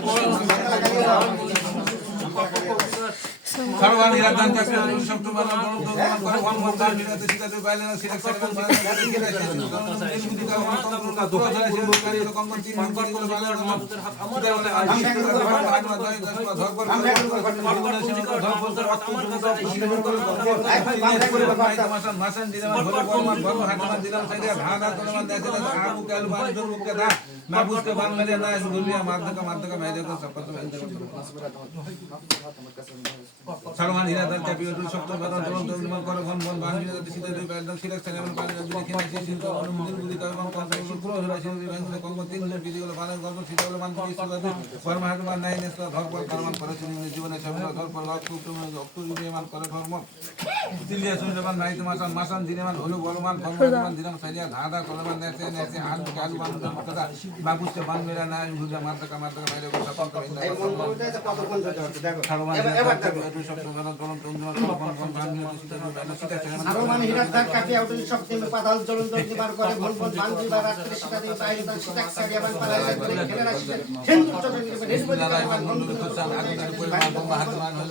Mango, mango, mango, সর্বান হিরাদান চাকরি সপ্তমান করে von von তার বিরাতে শিকাতে পাইলে না সিলেক্ট করে কোন বারে গাড়ি কিনে এই বুদ্ধি কাম তন্ত্র না দুঃখ ধরে সে লোক কম কম তিন করে করে বালে না সুদের বলে আজ শিশু করে হাট হাট মা দই দই ধর করে করে সে ধর করে রক্ত জমে করে করে মাসান মাসান দিলাম ভরে বর্মান বর্ম হাট মা দিলাম সাইডে ভাগা করে দেখে আগু কেল বানি দূর মুখে দা না। বুঝতে বাংলা না গুলিয়া মাধ্যকা মাধ্যকা মেয়ে দেখো সপত মেয়ে দেখো সালমান হিরাদার চাপি অটুল সপ্তম বেতন চলন্ত নির্মাণ করে ঘন ঘন বাহিনী যাতে শীতের দুই একদম পানি অনুমোদন গুলি করে এবং কন্ট্রোল পুরো হলো সেই ব্যাংক কঙ্গ তিন দিন বিধি গুলো বানান গল্প শীত হলো মান পুলিশ সুগাদু কর্ম হাট নাই নেস ধর পর কর্মান জীবনে সবল ধর পর লক্ষ তুমি অক্টু মান করে ধর্ম দিল্লি শুনলে নাই মাসান মাসান দিনে হলো বলমান ফরমান দিলাম সাইয়া ধাঁধা করমান নেছে নেছে আলু আলু মান কথা বান মেরা না বাইরে কথা সব করে সালমান হিরাদার চাপি আরমান হীরার দাগ কাটিয়া উঠে শক্তি পাতাল জ্বলন্ত নিবার করে ভন ভন বান্ধি বা রাত্রি সীতা দেবী বাইরে তার সীতাক সারিয়া বান পালা খেলে রাশি হিন্দু চটে নিবে মান হলো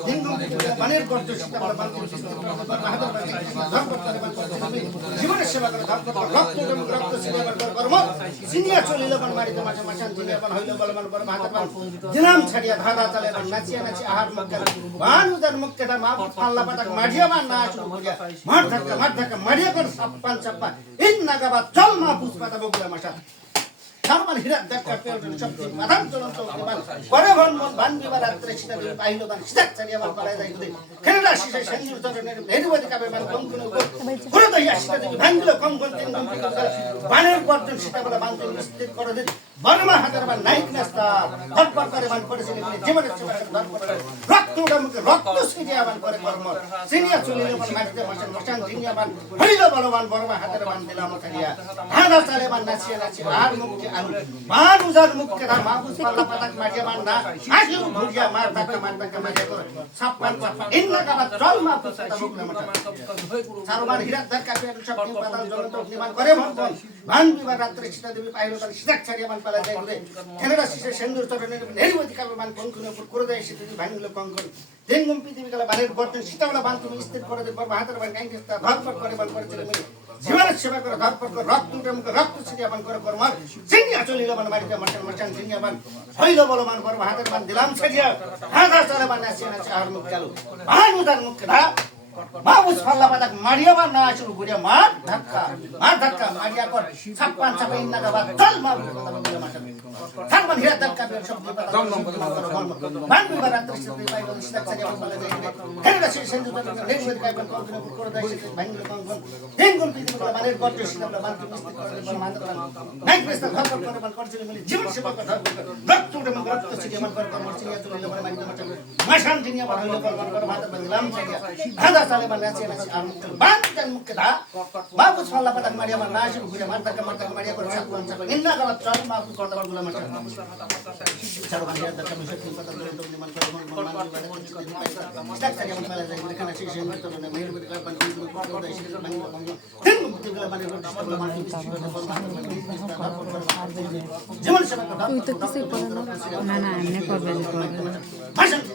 হিন্দু বানের গর্ত সীতা বলে বান সীতা বলে জীবনের সেবা করে ধর্ম রক্ত রক্ত সেবা করে কর্ম সিনিয়া চলিল বান মারিতে মাসে মাসান জিনিয়া বান হইল বলমান বড় মাহাতে বান দিনাম ছাড়িয়া ধারা চালে বান নাচিয়া নাচি আহার মক্কা বান উদার দা মা পাল্লা পাতাক মাঝিয়া বান না আসু বুড়িয়া মার ধাক্কা মার ধাক্কা মারিয়া করে সাপ্পান চাপ্পা ইন নাগাবা চল মা পুষ্পাতা বগুলা মাসা সারমান হিরাত দেখা পেয়ে শক্তি মাধান চলন্ত বিমান করে ভন মন বান বিবার রাত্রে সীতা দেবী পাইল বান সীতাক চারিয়া বান পালায় যায় গুদে খেলা শিশে সেন্দুর চরণের ভেরুবতী কাবে বান কঙ্কুন করে দইয়া সীতা দেবী ভাঙ্গিল কঙ্কন তিন গম বানের গর্জন সীতা বলে বান তুমি করে দিন। বর্মা হাজার নাইক নাস্তা ধরপর করে বান করেছিল জীবনের চেয়ে ধরপর উড়া মুখে রক্ত ছিটিয়া বান করে কর্ম সিনিয়া চলিল বান মাটিতে মাসান মাসান জিনিয়া বান হইল বলবান বর্মা হাজার বান দিলাম কারিয়া ধাঁধা চালে বান নাচিয়ে নাচিয়ে, আর মুখে আলু মান উজার মুখে ধর মাহবুজ পাল্লা পাতাক মাটিয়া বান না আসি ভুজিয়া মার ধাক্কা মার ধাক্কা মারিয়া করে। ছাপ্পান ছাপ্পা ইন্না কাবা চল মাহবুজ পাতা মুখলে মাটা সারবার হিরাত ধার কাপে সব পাতাল করে পাইল তার সীতাক ছাড়িয়া মান পালা যায় খেলেরা শিশে সেন্দুর চরণের নেরিবতী কাপে মান কঙ্কনের উপর করে দেয় সীতা দেবী ভাঙিল কঙ্কন। দেঙ্গম পৃথিবী কালা বানের গর্তেন সীতাওয়ালা বান তুমি স্থির করে দেব হাতের বান গাইকে ধরপট করে, বান করেছিল মিলে। জীবনের সেবা করে ধরপট করে, রক্ত উঠে মুখে রক্ত ছিটিয়া বান করে কর্মার সিনিয়া চলিল বান বাড়িতে মাসান মাসান সিনিয়া বান। হইল বলো মান করব হাতের বান দিলাম ছাড়িয়া হাজার চালে বান নাচিয়ে নাচিয়ে আর মুখ চালু বান উস ফাল্লা পাতাক মারিয়া বা না, শুরু করিয়া মার ধাক্কা মার ধাক্কা, মারিয়া কর, ছাপ্পান ছাপ্পান ইন্না গাবা চল মা কেন সে সেন্দু তো নেই বলে। কাই বান কল করে দেয় সে ভাঙ্গিল কঙ্গন দিন কোন পিতি বলে বানের গর্তে সিদা বলে বান কি মিস্ত্রি করে বলে মান করে নাই পেস্তা ধর করে বান করছিল মিলে জীবন সেবা করে ধর রক্ত উঠে মন রক্ত ছিটিয়ে মান করে কর্ম ছিটিয়ে তুলে বলে মাইতে মাটা মাশান দিনিয়া বলে হইল বল মান করে মাথা বান্দিলাম ছাড়িয়া ধাঁধা চালে বান নাচে নাচে আর মুখ বান তার মুখে ধা বাবু ফাল্লা পাতাক তুই তো কিছুই করো না। না এমনি করবেন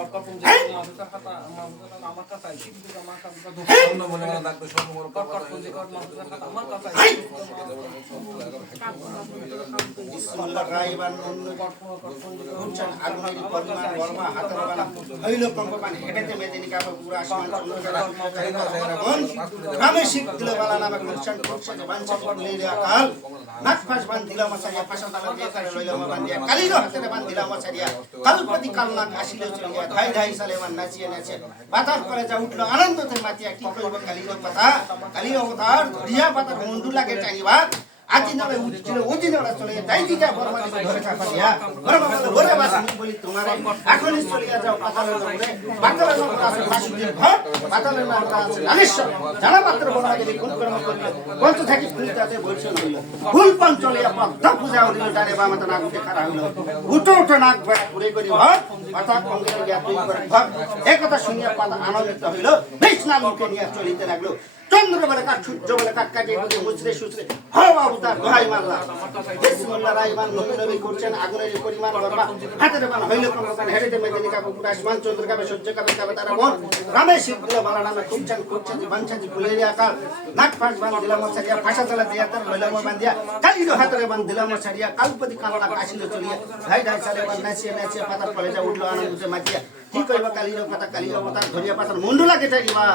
ভাষণ তিনি আমার হইলে বলমান প্রমাণ দিলেন চালিয়ে ধাঁধা ভাঙদার ধা মামুস বলা কথা মারি আমার নাচ করে মাথা কামার থাকা মারি একটা চাপ্পান চাপ্পান না কামার চল মা বুঝ কথা বললাম সারমান হীরা থাকে বেল শক্তি পাবে পর্যন্ত দিন করে বল বল বাড়ি বেড়া হেম হাই বিসমিল্লাহ রাইবান উচ্চান আগুনের পরিমাণ বর্মা হাতের বালা হইল পঙ্কপান হেঁটেতে মেদিনী কাপড় পুরো আসমান বন রামে শিখ দিল আকাল নাক ফাঁস বান দিল মশারিয়া ফাঁসা তালা দিয়ে করে লইল বান্দিয়া কালির হাতে বান দিল মশারিয়া কালপতি কালনাক আসিল চলিয়া ধাই ধাই সালে বান নাচিয়ে নাচে বাতাস করে যা উঠল আনন্দতে মাতিয়া, কি কইব কালির কথা? কালির অবতার ধরিয়া পাতার মুন্ডু লাগে টানিবার আজি নামে উঠছিল ওজি নামে চলে তাই দিকে বর্মা দিকে ধরে দিয়া। বর্মা বলে ওরে বাস বলি তোমার, এখনই চলিয়া যাও পাতালের নগরে পাতালের নগর আছে বাসুদেব ঘর পাতালের নগর আছে নাগেশ্বর জানা মাত্র বর্মা দেবী কোন কর্ম করিল পঞ্চ থাকি ফুলতাতে বৈঠন হইল। ফুল পান চলিয়া পদ্ম পূজা হইল ডারে বামাতে নাক উঠে খাড়া হইল। উঠো উঠো নাক বেড়া পুরে করি ঘর পাতা কঙ্গিতে গিয়া তুই করে ঘর একথা শুনিয়া পাতা আনন্দিত হইল। না মুখে নিয়ে চলিতে লাগল। চন্দ্র বলে কাঠ সূর্য বলে কাঠ কাটিয়ে বুঝে মুচড়ে সুচড়ে হওয়া উতার দোহাই মারলা। বিসমুল্লাহ রাইমান নবী নবী করছেন, আগুনের পরিমাণ বর্মা হাতের বান হইল কমকান হেড়েতে মেদিনী কাপু পুরাস মান চন্দ্র কাবে সহ্য কাবে কাবে তারা মন। রামে শিবগুলো বালা নামে খুঁজছেন খুঁজছেন বাঞ্ছাজি ফুলের আকার। নাক ফাঁস বান দিলাম ছাড়িয়া ফাঁসা চালা দিয়া তার হইলাম বান্ধিয়া। কালির হাতের বান দিলাম ছাড়িয়া, কালপতি কালনা কাশিল চলিয়া। ভাই ঢাই সালে বান নাচিয়ে নাচিয়ে পাতার যা উঠল আনন্দে মাতিয়া কি কইবা কালির পাতা কালির অবতার ধরিয়া পাতার মুন্ডু লাগে দিবা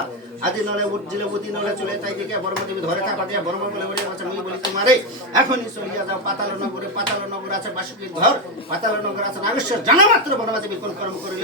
আজি নলে উঠিলে, উঠি নলে চলে তাই দিকে বর্মদেবী ধরে থাকা দিয়া বর্ম বলে বলে আছে আমি বলি তোমারে এখনই চলিয়া যাও পাতাল নগরে পাতাল নগর আছে বাসুকীর ঘর পাতাল নগর আছে নাগেশ্বর জানা মাত্র বর্মদেবী কোন কর্ম করিল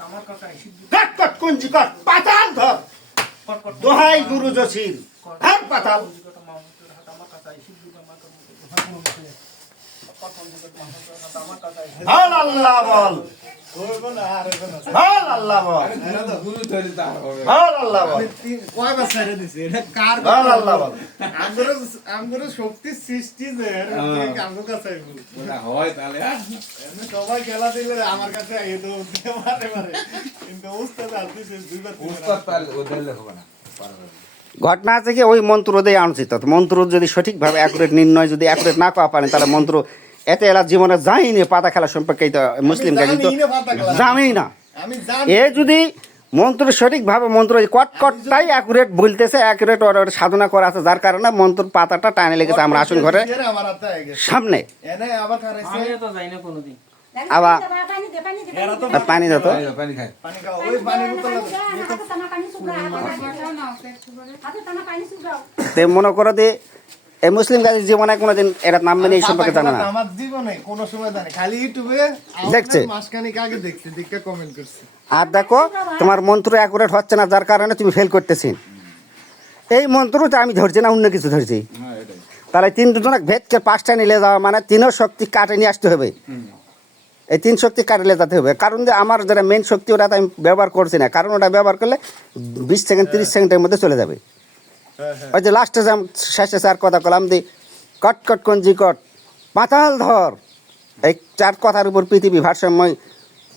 মারি ধর কট কট কুঞ্জি কট পাতাল ধর। ধর দোহাই গুরু জসির হাম পাতাল। হল আল্লাহ বল। সৃষ্টি হয়। তাহলে। সবাই খেলা দিলে আমার কাছে পারে পারে কিন্তু হবে না। ঘটনা আছে কি? ওই মন্ত্র দিয়ে আনছি তো। মন্ত্র যদি সঠিকভাবে অ্যাকুরেট নির্ণয় যদি অ্যাকুরেট না করা পারেন তাহলে মন্ত্র এতে এলা জীবনে যায়নি পাতা খেলা সম্পর্কে তো মুসলিম গাড়ি তো জানিই না এ যদি মন্ত্র সঠিকভাবে মন্ত্র কট কটটাই অ্যাকুরেট বলতেছে অ্যাকুরেট ওর সাধনা করা আছে যার কারণে মন্ত্র পাতাটা টানে লেগেছে আমরা আসুন ঘরে সামনে। আবার পানি দিত এই যে পানি খায়। পানি খাও ওই পানি বোতল তে মনে করো যে এই মুসলিম গাড়ির জীবনে কোনোদিন এরা নামবে না এই সম্পর্কে জানে না। আমার জীবনে কোনো সময় জানি খালি ইউটিউবে দেখছে। মাসখানিক আগে দেখছে দেখে কমেন্ট করছে। আর দেখো তোমার মন্ত্র অ্যাকুরেট হচ্ছে না যার কারণে তুমি ফেল করতেছি। এই মন্ত্রটা আমি ধরছি না অন্য কিছু ধরছি। হ্যাঁ তাহলে তিন দুজনক ভেদকে পাঁচটা নিলে যাওয়া মানে তিনও শক্তি কাটে নিয়ে আসতে হবে। এই তিন শক্তি কাটলে যেতে হবে। কারণ যে আমার যেটা মেন শক্তি ওটা আমি ব্যবহার করছি না। কারণ ওটা ব্যবহার করলে বিশ সেকেন্ড তিরিশ সেকেন্ডের মধ্যে চলে যাবে। ওই যে লাস্টে যে আমি শেষে চার কথা কলাম দি, কট কট কঞ্জি কট পাতাল ধর। এই চার কথার উপর পৃথিবী ভারসাম্য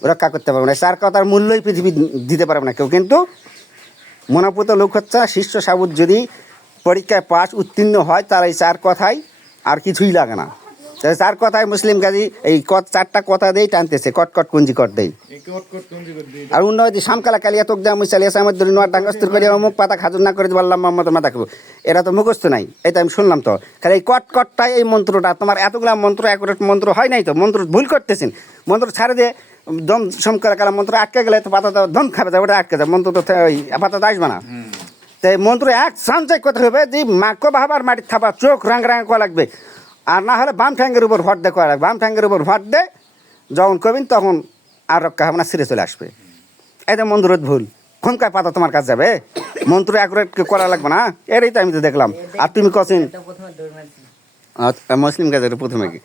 রক্ষা করতে পারব না। চার কথার মূল্যই পৃথিবী দিতে পারবে না কেউ। কিন্তু মনোপুত লোক হচ্ছে, শিষ্য সাবুদ যদি পরীক্ষায় পাশ উত্তীর্ণ হয়, তার এই চার কথাই আর কিছুই লাগে না। চার কথায় মুসলিম গাজী এই কত চারটা কথা দেই টানতেছে কট কট কুঞ্জি কট দেই। আর অন্য যে শামকালা কালিয়া তোক দেওয়া মুচালি আছে আমার ধরে নোয়ার ডাঙ্গাস্তুর করে অমুক পাতা খাজুর না করে পারলাম মোহাম্মদ মাথা খাব এরা তো মুখস্থ নাই এটা আমি শুনলাম তো। খালি এই কট কটটাই এই মন্ত্রটা তোমার এতগুলা মন্ত্র অ্যাকুরেট মন্ত্র হয় নাই তো? মন্ত্র ভুল করতেছেন। মন্ত্র ছাড়ে দিয়ে দম সমকালা কালা মন্ত্র আটকে গেলে তো পাতা দম খাবে যাবে ওটা আটকে যাবে মন্ত্র তো ওই পাতা আসবে না। তাই মন্ত্র এক সঞ্চয় করতে হবে যে মাকে ভাবার মাটির থাপা চোখ রাঙ রাং করা লাগবে। আর না হলে বাম ঠ্যাঙ্গের উপর ভর দিয়ে করা বাম ঠ্যাঙ্গের উপর ভর দে যখন করবেন তখন আর রক্ষা হবে না সিরে চলে আসবে। এটা মন্ত্রত ভুল খনকায় পাতা তোমার কাছে যাবে? মন্ত্র অ্যাকুরেট করা লাগবে না? এটাই তো আমি তো দেখলাম। আর তুমি কছিন আচ্ছা, মুসলিম গাছের প্রথমে কি?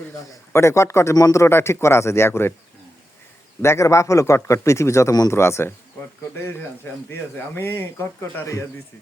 ওটা কটকট মন্ত্রটা ঠিক করা আছে অ্যাকুরেট ব্যাকের বাপ হলো কটকট পৃথিবী যত মন্ত্র আছে। কট কটে শান্তি আছে। আমি কট কট আর ইয়া দিছি।